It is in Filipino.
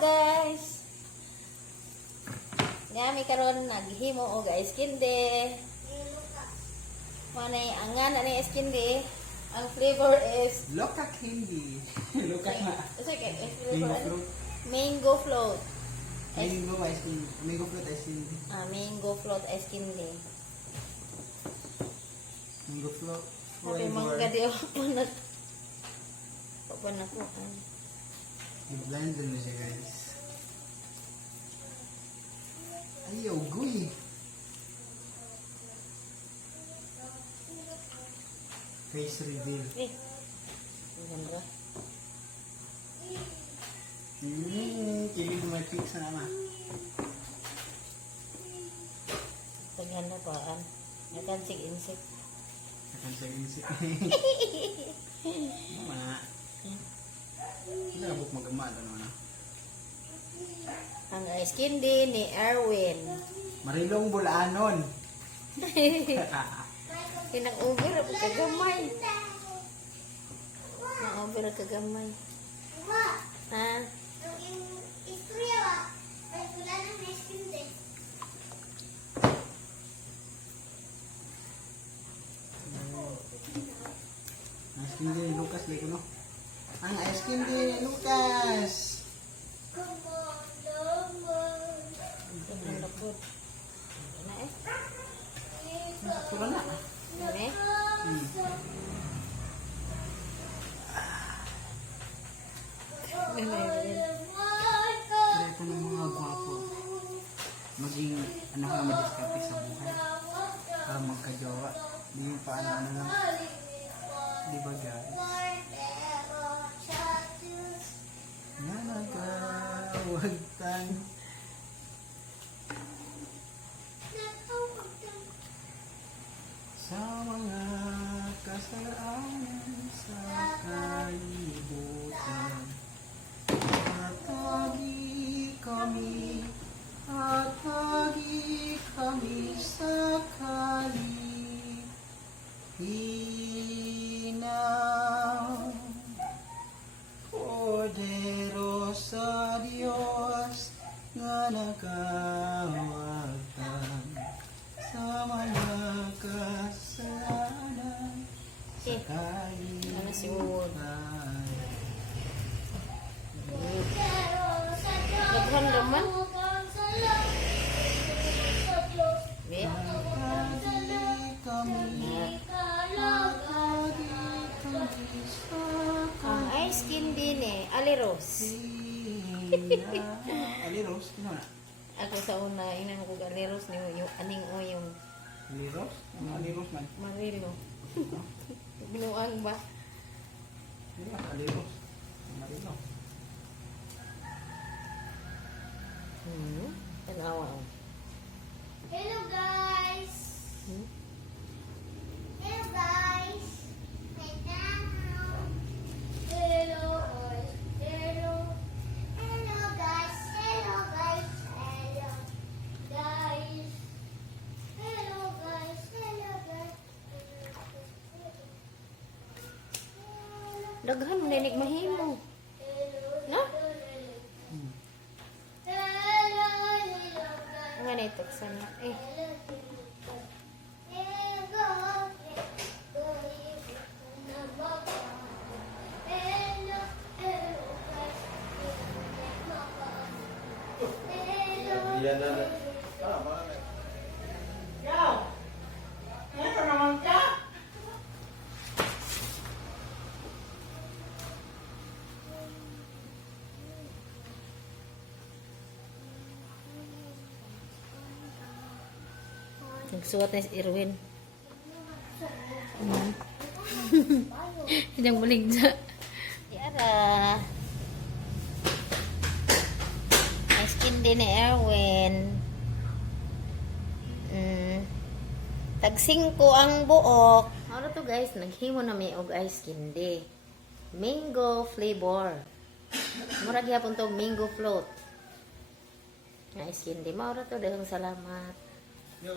guys. Ngami karon naghimo og ice candy. Manay angan ani ice candy. Ang flavor is Loka candy. Loka na. Mango float. Mango ice cream. Mango float ice cream. Mango float ice candy. Mango float. Sabi mangga di ako panat. Papanakuan. I-blend din siya guys. Ayaw, guy. Face reveal. Ganda. Kilig may pics na naman. Paganda pa an. Nakan sig insect. Akan sa insik. Mama. Nabot magama ano na. Ang ice candy ni Erwin. Marilong bulanon. Pinang-over ako kagamay. Nang-over ako kagamay. Ha? Ice cream din ni Lucas, like no? Ang ice cream din ni Lucas. Ang lapot. Ano eh? Puro na. Ano eh? Kaya ito ng mga gwapo. Maging, ano ka, madiskarte sa buhay. Para magkajowa. Hindi yung paano lang. Di ba guys? Nanagawagtan. Sa mga kasalanan sa kalibutan. Atagi kami sa kalihinaw. Poderosa Dios nga nagawagtan sa mga kasalanan sa Ano si Wood? kalibutan. Naghan naman. Be? Ang ice candy ni Aliros. Aliros? Ano na? Ako sa una, inan ko Aliros ni yung aning o yung Aliros? Ano Aliros man? Marilo. Binuang ba? Hindi ba? Aliros. Marino. Tanawa. Hello guys. Hello guys. Hello guys. Hello. Hello guys. Hello guys. Hello guys. Hello guys. Hello guys. Daghan mo ninig mahimo. Na? Ang ganit sana. Eh. Nagsuot na si Erwin. Hindi mulig dyan. Yara. Ice candy ni Erwin. Tag-5 ang buok. Ano to guys? Naghimo na may og ice candy. Mango flavor. Murag yapon to mango float. Ice candy. Maura to. Dagang salamat. Yo.